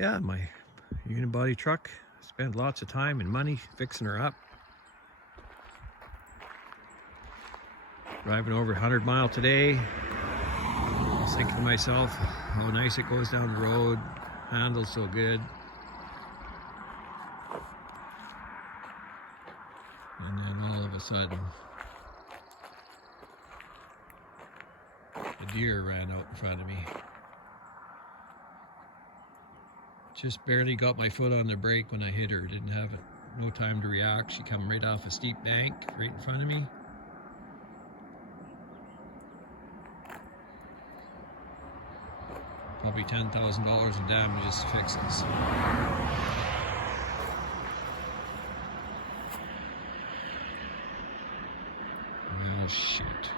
Yeah, my unibody truck. Spent lots of time and money fixing her up. Driving over 100 miles today. I was thinking to myself how nice it goes down the road. Handles so good. And then all of a sudden, a deer ran out in front of me. Just barely got my foot on the brake when I hit her. Didn't have no time to react. She come right off a steep bank right in front of me. Probably $10,000 in damages to fix this. Oh shit.